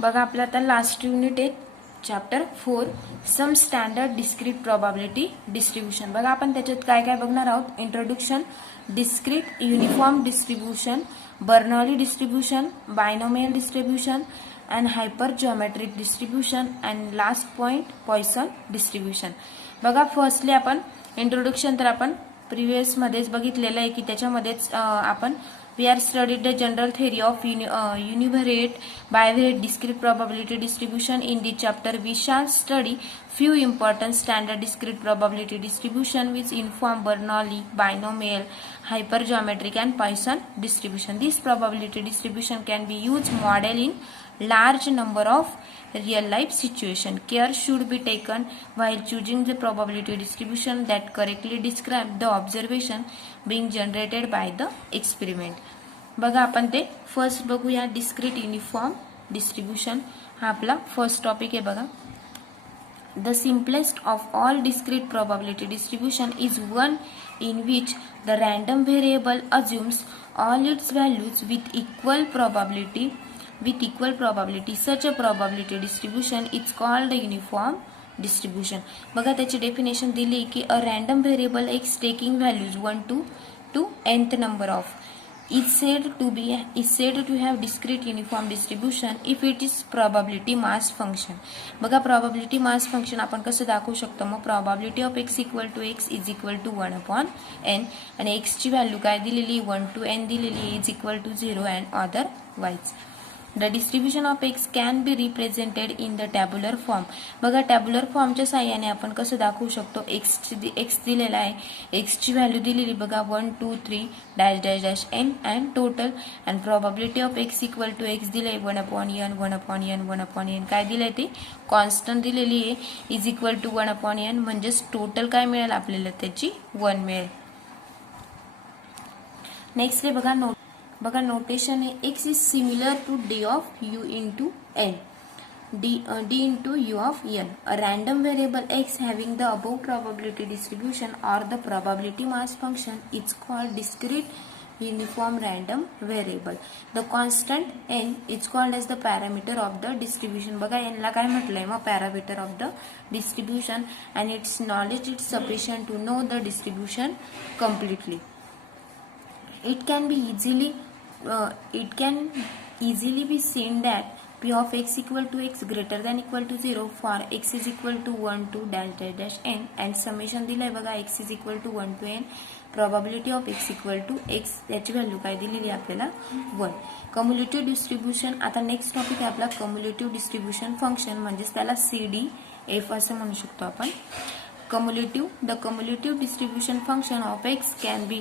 बघा आपलं आता लास्ट युनिट आहे चॅप्टर 4 सम स्टँडर्ड डिस्क्रीट प्रोबॅबिलिटी डिस्ट्रीब्युशन. बघा आपण त्याच्यात काय काय बघणार आहोत. Introduction, discrete uniform distribution, Bernoulli distribution, binomial distribution and hyper geometric distribution and last point Poisson distribution. बघा फर्स्टली आपण इंट्रोडक्शन तर आपण प्रिव्हियस मध्येच बघितलेलं आहे की त्याच्यामध्येच आपण we are studied the general theory of univariate, bivariate, discrete probability distribution. In this chapter we shall study few important standard discrete probability distribution which inform Bernoulli, binomial, hypergeometric and Poisson distribution. This probability distribution can be used model in large number of real life situation. Care should be taken while choosing the probability distribution that correctly describe the observation being generated by the experiment. बघा आपण ते first बघूया. Discrete uniform distribution हा आपला first topic आहे. बघा the simplest of all discrete probability distribution is one in which the random variable assumes all its values with equal probability. Such a probability distribution is called a uniform distribution. बघा त्याची definition दिली की a random variable x taking values 1 to nth number of is said to have discrete uniform distribution if it is probability mass function. बघा probability mass function आपण कसं दाखवू शकतो. मग probability of x equal to x is equal to 1 upon n आणि x ची value काय दिलेली 1 to n दिलेली is equal to 0 and otherwise. The distribution of x can be represented in the tabular form. बघा tabular फॉर्मच्या साहाय्याने आपण कसं दाखवू शकतो. x दिलेला आहे, x ची व्हॅल्यू दिलेली बघा 1 2 3 dash dash dash n and total and probability of x equal to x दिले 1 upon n 1 upon n 1 upon n काय दिलंय ते कॉन्स्टंट दिलेली आहे is equal to 1 upon n म्हणजेच टोटल काय मिळेल आपल्याला त्याची 1 मिळेल. नेक्स्ट आहे बघा नोटेशन आहे x is similar to d of u into n. d into u of n. A random variable x having the above probability distribution or the probability mass function is called discrete uniform random variable. The constant n is called as the parameter of the distribution. बघा n ला काय म्हटलंय मग parameter of the distribution and its knowledge is sufficient to know the distribution completely. It can easily be seen that p of x equal to x greater than equal to 0 for x is equal to 1 to dash dash dash n and summation दिलाय बघा x is equal to 1 to n probability of x equal to x याची value काय दिलेली आपल्याला 1. कम्युलेटिव्ह distribution. आता next topic आहे आपला कम्युलेटिव्ह distribution function म्हणजेच त्याला CDF असं म्हणू शकतो आपण. The cumulative distribution function of x can be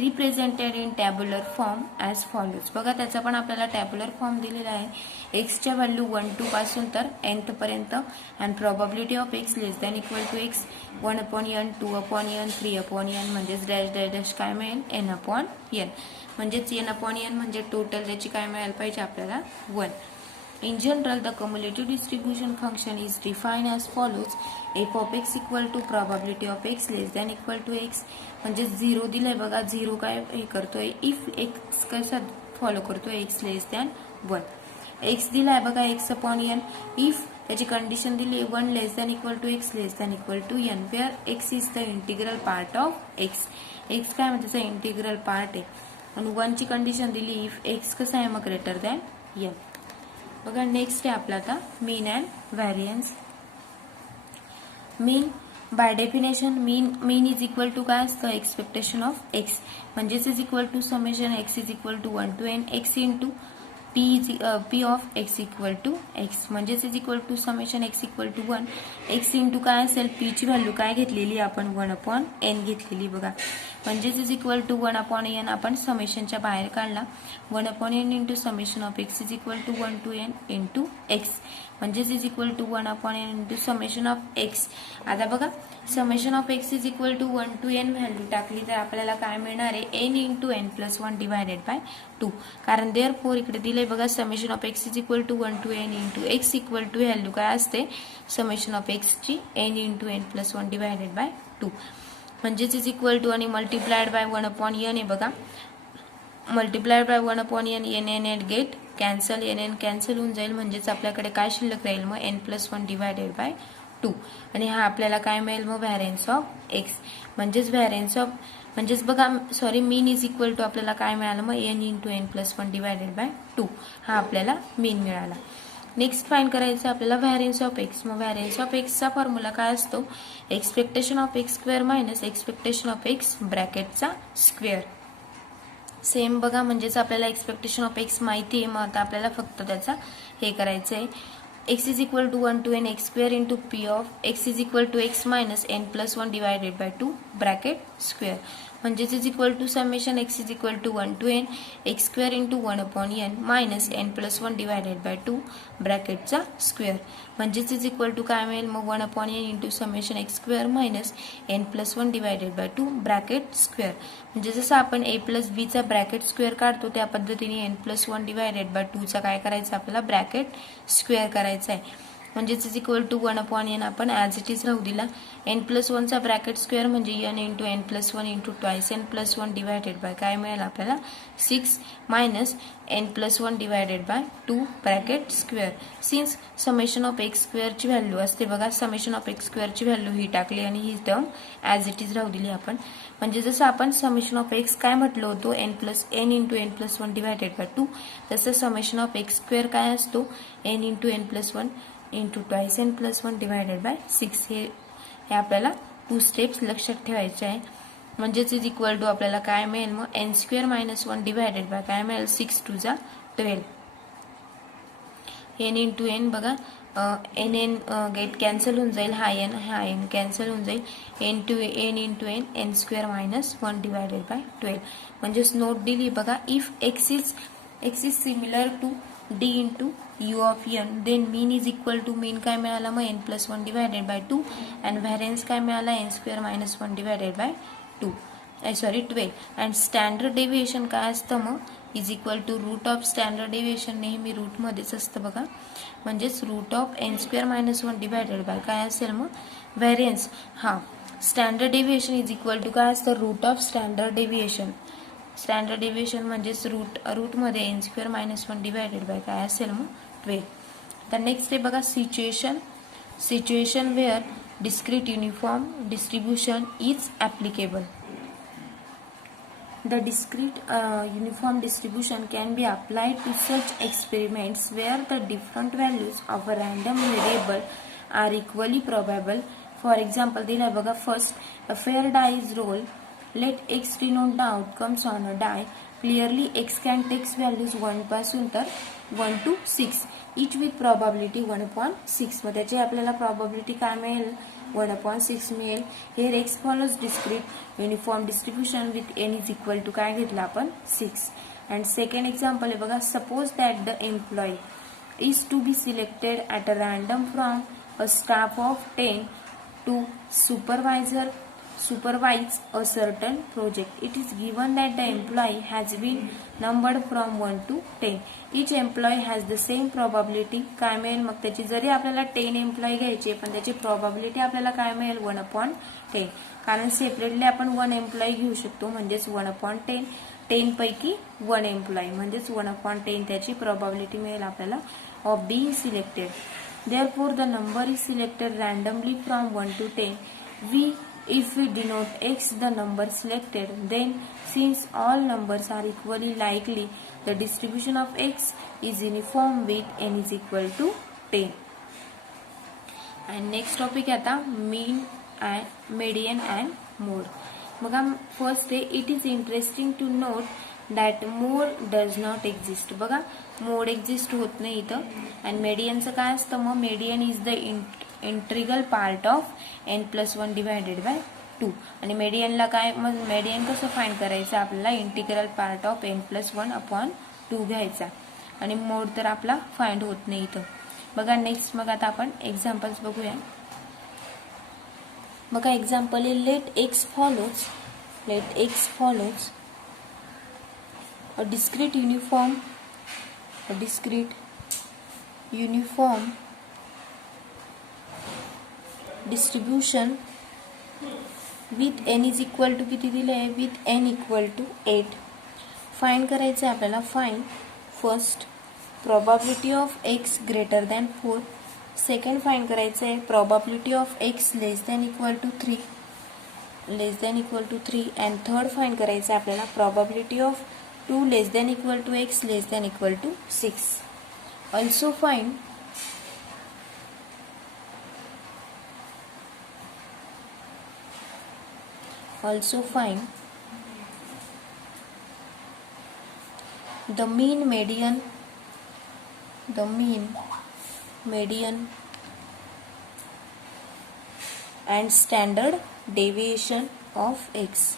represented in tabular form as follows. बघा त्याचा पण आपल्याला टॅब्युलर फॉर्म दिलेला आहे. x च्या व्हॅल्यू 1 2 पासून तर nth पर्यंत and probability of x less than equal to x 1 upon n 2 upon n 3 upon n म्हणजेच डॅश डॅश डॅश काय मिळेल n अपॉन n म्हणजेच n अपॉन n म्हणजे टोटल त्याची काय मिळायला पाहिजे आपल्याला 1. In general, the cumulative distribution function is defined as follows. f of x equal to probability of x less than equal to x म्हणजे 0 दिलंय बघा 0 काय हे करतोय if x कसा फॉलो करतोय x लेस दॅन 1. x दिलाय बघा x अपॉन n if त्याची कंडिशन दिली 1 less than equal to x less than equal to n where x is the integral part of x. x काय म्हणजे त्याचा integral part आहे आणि 1 ची कंडिशन दिली if x कसा आहे मग ग्रेटर दॅन n. बघा नेक्स्ट आहे आपला आता mean and variance. Mean by definition mean is equal to काय असतं एक्सपेक्टेशन ऑफ एक्स म्हणजेच is equal to summation x is equal to 1 to n x into p of x equal to x म्हणजेच is equal to summation x equal to 1 x into काय असेल p ची value काय घेतलेली आपण 1 upon n घेतलेली बघा म्हणजेच is equal to 1 upon n आपण समेशनच्या बाहेर काढला 1 upon n into summation of x is equal to 1 to n into x म्हणजेच is equal to 1 upon n into summation of x. आता बघा summation of x is equal to 1 to n value टाकली तर आपल्याला काय मिळणार आहे n into n plus 1 divided by 2 कारण देअरफॉर इकडे दिले बघा summation of x is equal to 1 to n into x equal to value काय असते समेशन ऑफ x ची n into n plus 1 divided by 2 म्हणजेच इज इक्वल टू आणि multiplied by 1 upon n आहे बघा multiplied by 1 upon n n get cancel n cancel होऊन जाईल, म्हणजेच आपल्याकडे काय शिल्लक राहील मग n+1 डिवायडेड बाय 2. आणि हा आपल्याला काय मिळेल मग व्हॅरियन्स ऑफ एक्स, म्हणजेच बघा sorry mean is equal to आपल्याला काय मिळालं मग n × n+1 डिवायडेड बाय 2. हा आपल्याला मीन मिळाला. नेक्स्ट फाइंड करायचं आपल्याला व्हॅरियन्स ऑफ एक्स. मग व्हॅरियन्स ऑफ एक्सचा फॉर्म्युला काय असतो, expectation of X square minus expectation of X ब्रॅकेटचा स्क्वेअर. सेम बघा, म्हणजेच आपल्याला एक्सपेक्टेशन ऑफ एक्स माहिती आहे, मग आता आपल्याला फक्त त्याचा हे करायचं आहे. x is equal to 1 to n x square into p of x is equal to x minus n+1 divided by 2 bracket square. म्हणजेच is equal to summation x is equal to 1 to n x square into 1 upon n minus n+1 divided by 2 ब्रॅकेटचा square. म्हणजेच is equal to काय मिळेल मग 1 upon n into समेशन x square minus n+1 divided by 2 bracket square. म्हणजे जसं आपण a plus b चा ब्रॅकेट स्क्वेअर काढतो त्या पद्धतीने n+1 divided by 2 चा काय करायचं आपल्याला ब्रॅकेट स्क्वेअर करायचा आहे. म्हणजेच is equal to 1 upon n आपण ॲज इट इज राहू दिला. n+1 चा ब्रॅकेट स्क्वेअर म्हणजे n × n+1 × twice n+1 divided by काय मिळेल आपल्याला 6 minus n+1 divided by 2 bracket square. Since summation of X स्क्वेअरची व्हॅल्यू असते बघा, समेशन ऑफ एक्स स्क्वेअरची व्हॅल्यू ही टाकली आणि ही टर्म ॲज इट इज राहू दिली आपण. म्हणजे जसं आपण समेशन ऑफ एक्स काय म्हटलं होतो n × n+1 डिवायडेड बाय 2, तसं समेशन ऑफ एक्स स्क्वेअर काय असतो n × n+1 × twice n+1 divided bye 6. हे आपल्याला 2 स्टेप्स लक्षात ठेवायचे आहे. म्हणजेच इज इक्वल टू आपल्याला काय मिळेल मग n² - 1 डिवायडेड बाय काय मिळेल 6 × 2 = 12. n × n बघा n गेट कॅन्सल होऊन जाईल, हा n कॅन्सल होऊन जाईल, n × n n² - 1 divided by 12. म्हणजेच नोट दिली बघा, if x is similar to d into u of n then mean is equal to mean काय मिळाला मग n+1 divided by 2 and variance काय मिळाला n² - 1 divided by 2 12. and standard deviation काय असतं मग is equal to root of standard deviation नेहमी root मध्येच असतं बघा. म्हणजेच route of n² - 1 divided by काय असेल मग व्हॅरियन्स. हा standard deviation is equal to काय असतं root of standard deviation. Standard deviation म्हणजेच रूट मध्ये n² - 1 डिवायडेड बाय काय असेल मग 12. तर नेक्स्ट आहे बघा situation wear discrete uniform distribution is applicable. The discrete uniform distribution can be applied to such experiments where the different values of a random variable are equally probable. For example, दिला बघा first, a fair die is rolled. Let x denote the outcomes on a die. Clearly, x can take values 1 पासून तर 1 to 6, each with probability 1/6. मग त्याची आपल्याला probability काय मिळेल 1/6 मिळेल. Here x follows discrete uniform distribution with n is equal to काय घेतला आपण 6. And second example आहे बघा, suppose that the employee is to be selected at a random from a staff of 10 to supervise a certain project. It is given that the employee has been numbered from 1 to 10. Each employee has the same probability. काय मिळेल मग त्याची जरी आपल्याला 10 employee घ्यायचे पण त्याची probability आपल्याला काय मिळेल 1/10. कारण सेपरेटली आपण 1 एम्प्लॉई घेऊ शकतो, म्हणजेच 1/10. 10 पैकी 1 एम्प्लॉई म्हणजेच 1/10 त्याची probability मिळेल आपल्याला of being selected. Therefore, the number is selected randomly from 1 to 10. If we denote x the number selected, then since all numbers are equally likely, the distribution of x is uniform with n is equal to 10. And next topic आता mean and median and mode. बघा first day, it is interesting to note that mode does not exist. बघा mode exist होत नाही इथं. and median चं काय असतं मग median is the integral part of n+1 divided by 2. आणि मेडियनला काय मग मेडियन कसं फाइंड करायचं आपल्याला इंटिग्रल पार्ट ऑफ n+1/2 घ्यायचा. आणि मोड तर आपला फाइंड होत नाही इथं. बघा नेक्स्ट मग आता आपण एक्झाम्पल्स बघूया. बघा एक्झाम्पल आहे let x follows a discrete uniform distribution with n is equal to किती दिलं आहे with n equal to 8. Find करायचं आहे आपल्याला. Find first probability of x greater than 4. Second find करायचं आहे probability of x less than equal to 3. And third find करायचं आहे आपल्याला probability of 2 less than equal to x less than equal to 6. Also find the mean, median and standard deviation of x.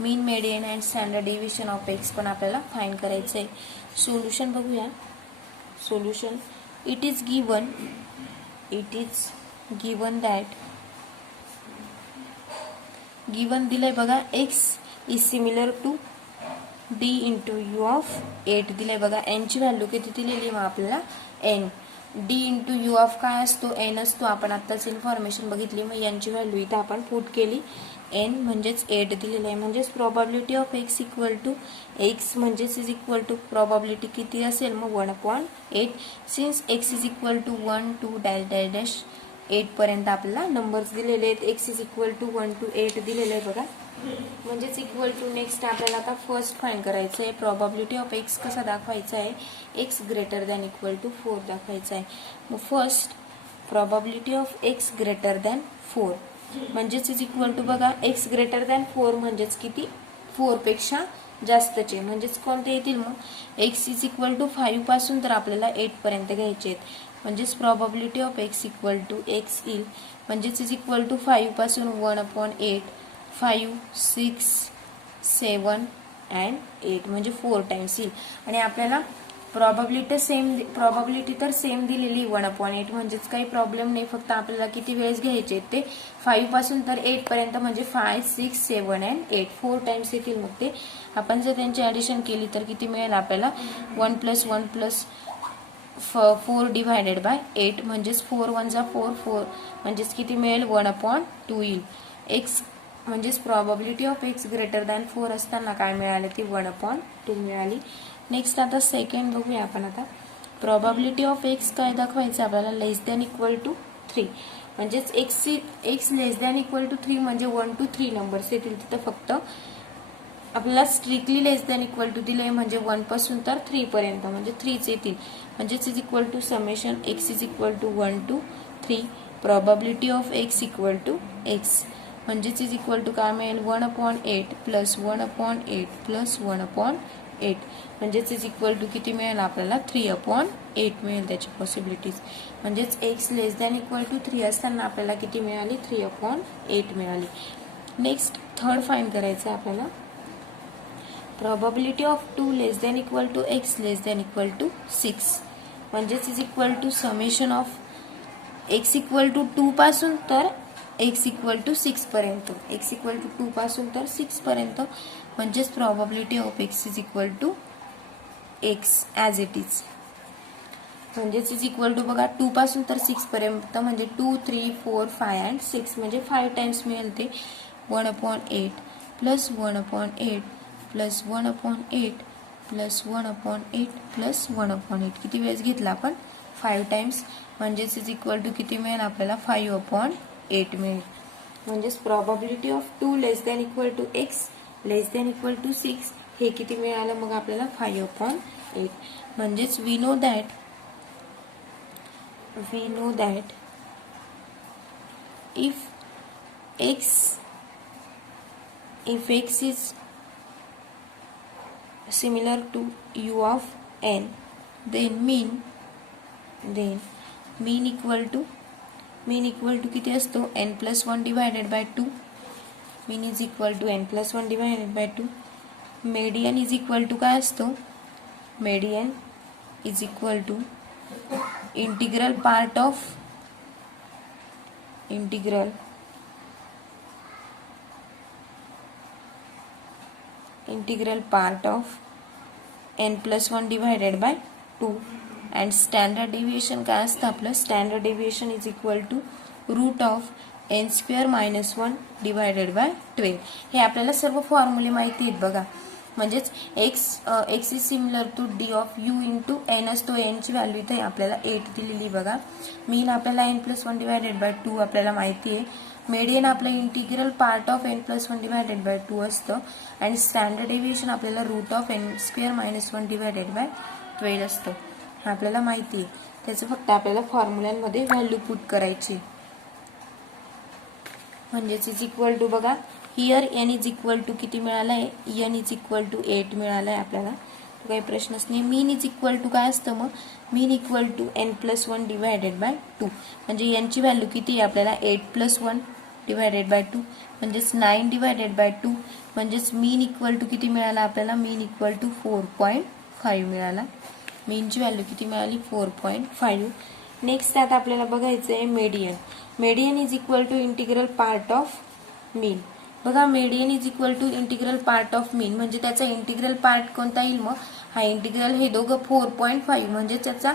Mean, median and standard deviation of x पण आपल्याला find करायचं आहे. Solution बघूया. Solution it is given that given दिलंय बघा x is similar to d into U of 8 दिलंय बघा. n ची व्हॅल्यू किती दिलेली मग आपल्याला n. d into U of काय असतो n असतो. आपण आत्ताच इन्फॉर्मेशन बघितली. मग n ची व्हॅल्यू इथं आपण पुट केली. n म्हणजेच 8 दिलेलं आहे. म्हणजेच probability of x equal to x म्हणजेच इज इक्वल टू प्रोबॅबिलिटी किती असेल मग 1/8. Since x is equal to 1 2 dash dash dash 8 पर्यंत आपल्याला नंबर्स दिलेले आहेत. x is equal to 1 to 8 दिलेलं आहे बघा. म्हणजेच इक्वल टू नेक्स्ट आपल्याला आता फर्स्ट फाइंड करायचं आहे प्रोबॅबिलिटी ऑफ एक्स कसा दाखवायचा आहे x greater than equal to 4 दाखवायचा आहे. मग first probability of x greater than 4 म्हणजेच इज इक्वल टू बघा एक्स ग्रेटर दॅन 4 म्हणजेच किती 4 पेक्षा जास्तचे म्हणजेच कोणते येतील मग एक्स इज इक्वल टू 5 पासून तर आपल्याला 8 पर्यंत घ्यायचे आहेत. म्हणजेच probability of x equal to x येईल म्हणजेच इज इक्वल टू 5 पासून 1/8 5 6 7 अँड 8 म्हणजे 4 टाइम्स येईल. आणि आपल्याला प्रोबॅबिलिटी तर सेम दिलेली 1/8 म्हणजेच काही प्रॉब्लेम नाही. फक्त आपल्याला किती वेळेस घ्यायचे ते 5 पासून तर 8 पर्यंत म्हणजे 5 6 7 अँड 8 4 टाइम्स येतील. मग ते आपण जर त्यांची ॲडिशन केली तर किती मिळेल आपल्याला 1 + 1 + 4 डिवायडेड बाय 8 म्हणजेच 4 1 जा 4 4 म्हणजेच किती मिळेल 1/2 येईल. एक्स म्हणजेच probability of x greater than 4 असताना काय मिळाले ती 1/2 मिळाली. नेक्स्ट आता सेकंड बघूया आपण. आता प्रोबॅबिलिटी ऑफ एक्स काय दाखवायचं आपल्याला लेस दॅन इक्वल टू 3 म्हणजेच x less than equal to 3 म्हणजे 1 to 3 नंबर्स येतील. तिथं फक्त आपल्याला strictly less than equal to दिले म्हणजे 1 पासून तर 3 पर्यंत म्हणजे 3च येतील. म्हणजेच is equal to summation x is equal to 1 to 3 probability of x equal to x म्हणजेच इज इक्वल टू काय मिळेल 1/8 + 1/8 + 1/8 म्हणजेच इज इक्वल टू किती मिळेल आपल्याला 3/8 मिळेल त्याची पॉसिबिलिटीज. म्हणजेच x less than equal to 3 असताना आपल्याला किती मिळाली 3/8 मिळाली. नेक्स्ट थर्ड फाइंड करायचं आहे आपल्याला probability of 2 less than equal to x less than equal to 6 म्हणजेच is equal to summation of x equal to 2 पासून तर एक्स इक्वल टू 6 पर्यंत एक्स इक्वल टू 2 पासून तर 6 पर्यंत म्हणजेच probability of x is equal to x as it is म्हणजेच is equal to बघा 2 पासून तर 6 पर्यंत म्हणजे 2 3 4 5 अँड 6 म्हणजे 5 टाइम्स मिळेल ते 1/8 + 1/8 + 1/8 + 1/8 + 1/8 किती वेळेस घेतला आपण 5 टाइम्स म्हणजेच इज इक्वल टू किती मिळेल आपल्याला 5/8 मिळेल. म्हणजेच probability of 2 less than equal to x less than equal to 6 हे किती मिळालं मग आपल्याला 5/8 म्हणजेच we know that if x is similar to u of n then mean equal to किती असतो n + 1 divided by 2 mean is equal to n + 1 divided by 2 median is equal to काय असतो median is equal to integral part of n + 1 divided by 2 and standard deviation काय असतं आपलं standard deviation is equal to √(n² - 1 divided by 12 हे आपल्याला सर्व फॉर्म्युले माहिती आहेत बघा. म्हणजेच x is similar to d of u into n असतो. एनची व्हॅल्यू इथे आपल्याला 8 दिलेली बघा. मीन आपल्याला n+1 डिवायडेड बाय 2 आपल्याला माहिती आहे. मेडियन आपलं integral part of n+1 divided by 2 असतं आणि स्टँडर्ड डेव्हिएशन आपल्याला root of n² - 1 divided by 12 असतं. हे आपल्याला माहिती आहे. त्याचं फक्त आपल्याला फॉर्म्युल्यांमध्ये व्हॅल्यू पुट करायची. म्हणजेच इज इक्वल टू बघा here n is equal to किती मिळालं आहे, n इज इक्वल टू 8 मिळालं आहे आपल्याला. काही प्रश्नच नाही. मीन इज इक्वल टू काय असतं मग, mean equal to n+1 divided by 2. म्हणजे n ची व्हॅल्यू किती आहे आपल्याला 8+1 डिवायडेड बाय 2 म्हणजेच 9 डिवायडेड बाय 2. म्हणजेच मीन इक्वल टू किती मिळाला आपल्याला, मीन इक्वल टू 4.5 मिळाला. मीनची व्हॅल्यू किती मिळाली 4.5. नेक्स्ट त्यात आपल्याला बघायचं आहे median. Median is equal to integral part of mean. बघा median is equal to integral part of mean म्हणजे त्याचा इंटिग्रल पार्ट कोणता येईल मग, हा इंटिग्रल हे दोघं 4.5 म्हणजे त्याचा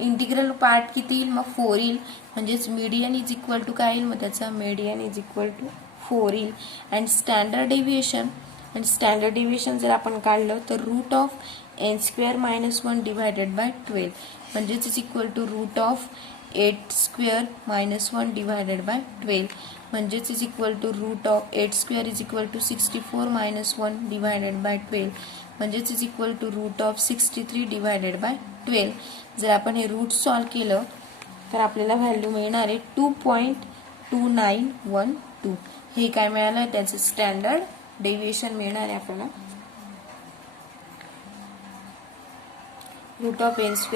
इंटिग्रल पार्ट किती येईल मग 4 येईल. म्हणजेच मीडियन इज इक्वल टू काय येईल मग त्याचा, मीडियन इज इक्वल टू 4 येईल. अँड स्टँडर्ड डेव्हिएशन जर आपण काढलं तर route of n² - 1 divided by 12 म्हणजेच is equal to root of 8² - 1 divided by 12 म्हणजेच is equal to root of 8² is equal to 64 - 1 divided by 12 म्हणजेच is equal to root of 63 divided by 12. जर आपण हे रूट सॉल्व केलं तर आपल्याला value मिळणार आहे 2.2912. हे काय मिळालं आहे त्याचं स्टँडर्ड डेव्हिएशन मिळणार आहे आपल्याला. रूट ऑफ n² -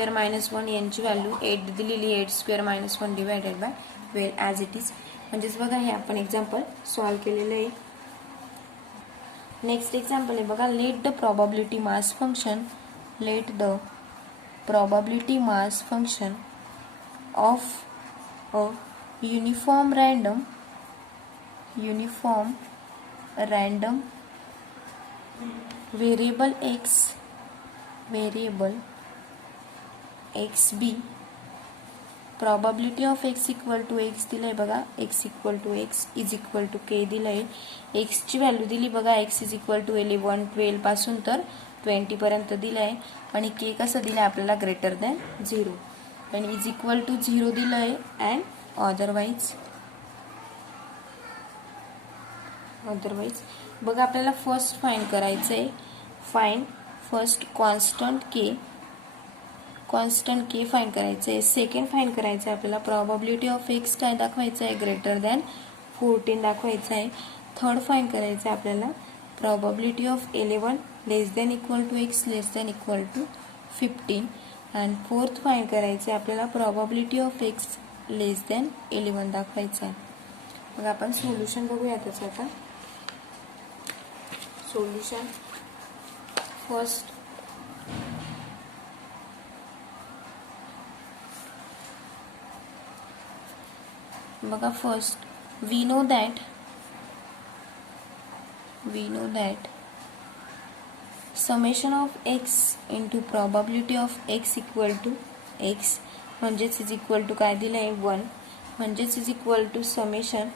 1 यांची व्हॅल्यू 8 दिलेली, 8² - 1 divided by 12 as it is. म्हणजेच बघा हे आपण एक्झाम्पल सॉल्व केलेलं आहे. नेक्स्ट एक्झाम्पल आहे बघा, let the probability mass function of a uniform random variable x be. Probability of x equal to x दिलंय बघा, x equal to x is equal to k दिलंय. x ची value दिली बघा, x इज इक्वल टू 11 12 पासून तर 20 पर्यंत दिलंय आणि k कसं दिलंय आपल्याला ग्रेटर दॅन 0 आणि इज इक्वल टू 0 दिलंय अँड अदरवाईज बघा आपल्याला फर्स्ट फाइंड करायचंय. Find first constant k find करायचं आहे. सेकंड फाइंड करायचं आहे आपल्याला प्रोबॅबिलिटी ऑफ x काय दाखवायचं आहे, ग्रेटर दॅन 14 दाखवायचं आहे. थर्ड फाइंड करायचं आहे आपल्याला probability of 11 less than equal to x less than equal to 15 and fourth find करायचं आहे आपल्याला probability of x less than 11 दाखवायचं आहे. मग आपण सोल्युशन बघूया त्याचं आता. सोल्युशन फर्स्ट बघा, first we know that summation of x into probability of x equal to x म्हणजेच इज इक्वल टू काय दिलंय 1 म्हणजेच is equal to summation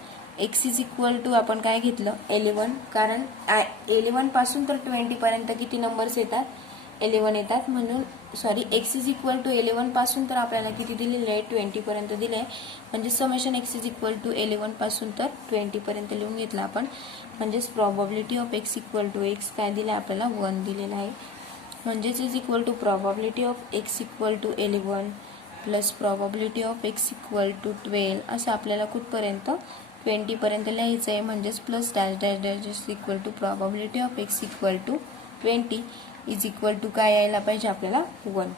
x is equal to आपण काय घेतलं 11 कारण 11 पासून तर 20 पर्यंत किती नंबर्स येतात 11 येतात म्हणून sorry x is equal to 11 पासून तर आपल्याला किती दिलेले आहे 20 पर्यंत दिले आहे. म्हणजे summation x is equal to 11 पासून तर 20 पर्यंत लिहून घेतलं आपण. म्हणजेच probability of x equal to x काय दिलं आपल्याला 1 दिलेलं आहे. म्हणजेच is equal to probability of x equal to 11 plus probability of x equal to 12 असं आपल्याला कुठपर्यंत 20 पर्यंत लिहायचं आहे. म्हणजेच plus dash dash dash equal to probability of x equal to 20 is equal to काय यायला पाहिजे आपल्याला 1.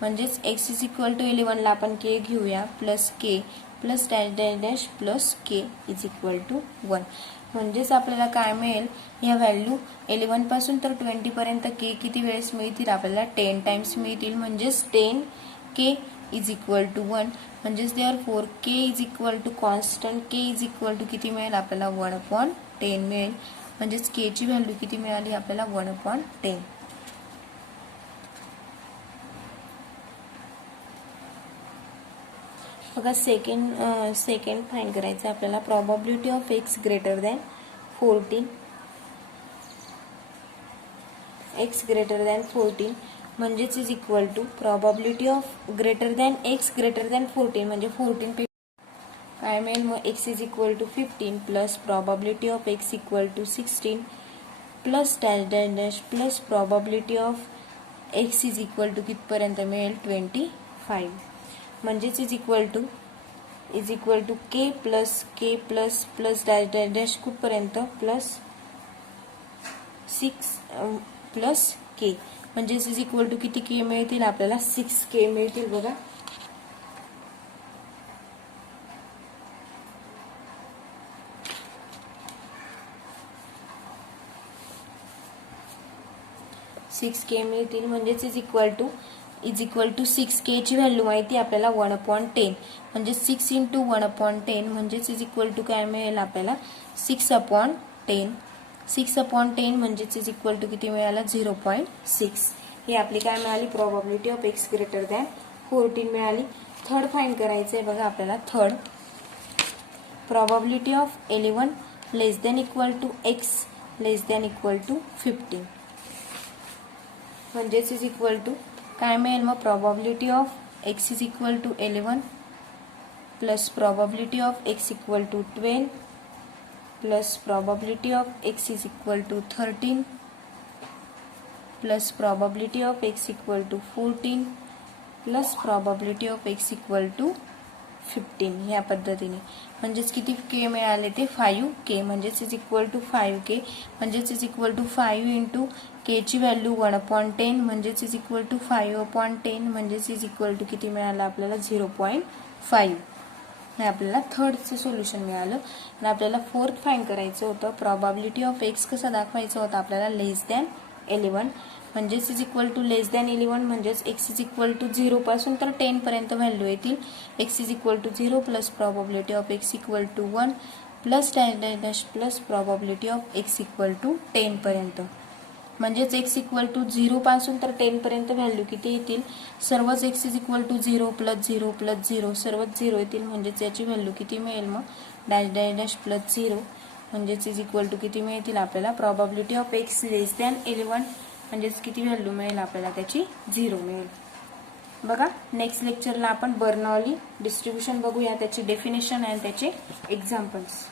म्हणजेच x इज इक्वल टू 11 ला आपण k घेऊया plus k plus dash dash dash plus k is equal to 1. म्हणजेच आपल्याला काय मिळेल ह्या व्हॅल्यू 11 पासून तर 20 पर्यंत k किती वेळेस मिळतील आपल्याला 10 टाइम्स मिळतील. म्हणजेच 10k इज इक्वल टू 1. म्हणजेच therefore k is equal to constant k is equal to किती मिळेल आपल्याला 1/10 मिळेल. म्हणजेच k ची व्हॅल्यू किती मिळाली आपल्याला 1/10. बघा सेकंड फाइंड करायचं आपल्याला probability of x greater than 14 x greater than 14 म्हणजेच is equal to probability of greater than x greater than 14 म्हणजे 14 काय मिळेल मग x is equal to 15 plus probability of x equal to 16 plus dash dash dash plus probability of x is equal to कितपर्यंत मिळेल 25 म्हणजेच is equal to K plus plus dash dash dash कुठपर्यंत plus 6 plus के म्हणजेच is equal to किती के मिळतील आपल्याला 6k मिळतील बघा. सिक्स के मिळतील म्हणजेच इज इक्वल टू 6k ची व्हॅल्यू माहिती आपल्याला 1/10 म्हणजे 6 × 1/10 म्हणजेच इज इक्वल टू काय मिळेल आपल्याला 6/10 6/10 म्हणजेच इज इक्वल टू किती मिळाला 0.6. ही आपली काय मिळाली probability of x greater than 14 मिळाली. थर्ड फाइंड करायचं आहे बघा आपल्याला. Third probability of 11 less than equal to x less than equal to 15 म्हणजेच इज इक्वल टू काय मिळेल मग probability of x is equal to 11 plus probability of x equal to 12 plus probability of x is equal to 13 plus probability of x equal to 14 plus probability of x equal to 15 ह्या पद्धतीने. म्हणजेच किती के मिळाले ते 5k म्हणजेच is equal to 5k म्हणजेच is equal to 5 × के ची value 1/10 म्हणजेच इज इक्वल टू 5/10 म्हणजेच इज इक्वल टू किती मिळालं आपल्याला 0.5. हे आपल्याला थर्डचं सोल्युशन मिळालं. आणि आपल्याला फोर्थ फाइंड करायचं होतं. प्रॉबॅबिलिटी ऑफ एक्स कसा दाखवायचं होतं आपल्याला लेस दॅन 11 म्हणजेच is equal to less than 11 म्हणजेच एक्स इज इक्वल टू 0 पासून तर 10 पर्यंत व्हॅल्यू येतील. X is equal to 0 plus probability of x equal to 1 plus dash dash dash plus probability of x equal to 10 पर्यंत म्हणजेच x equal to 0 पासून तर 10 पर्यंत व्हॅल्यू किती येतील सर्वच x is equal to 0 plus 0 plus 0 सर्वच 0 येतील म्हणजेच याची व्हॅल्यू किती मिळेल मग डॅश डॅश डॅश प्लस 0 म्हणजेच इज इक्वल टू किती मिळतील आपल्याला probability of x less than 11 म्हणजेच किती व्हॅल्यू मिळेल आपल्याला त्याची 0 मिळेल. बघा नेक्स्ट लेक्चरला आपण बर्नौली डिस्ट्रीब्युशन बघूया त्याची डेफिनेशन आणि त्याचे एक्झाम्पल्स.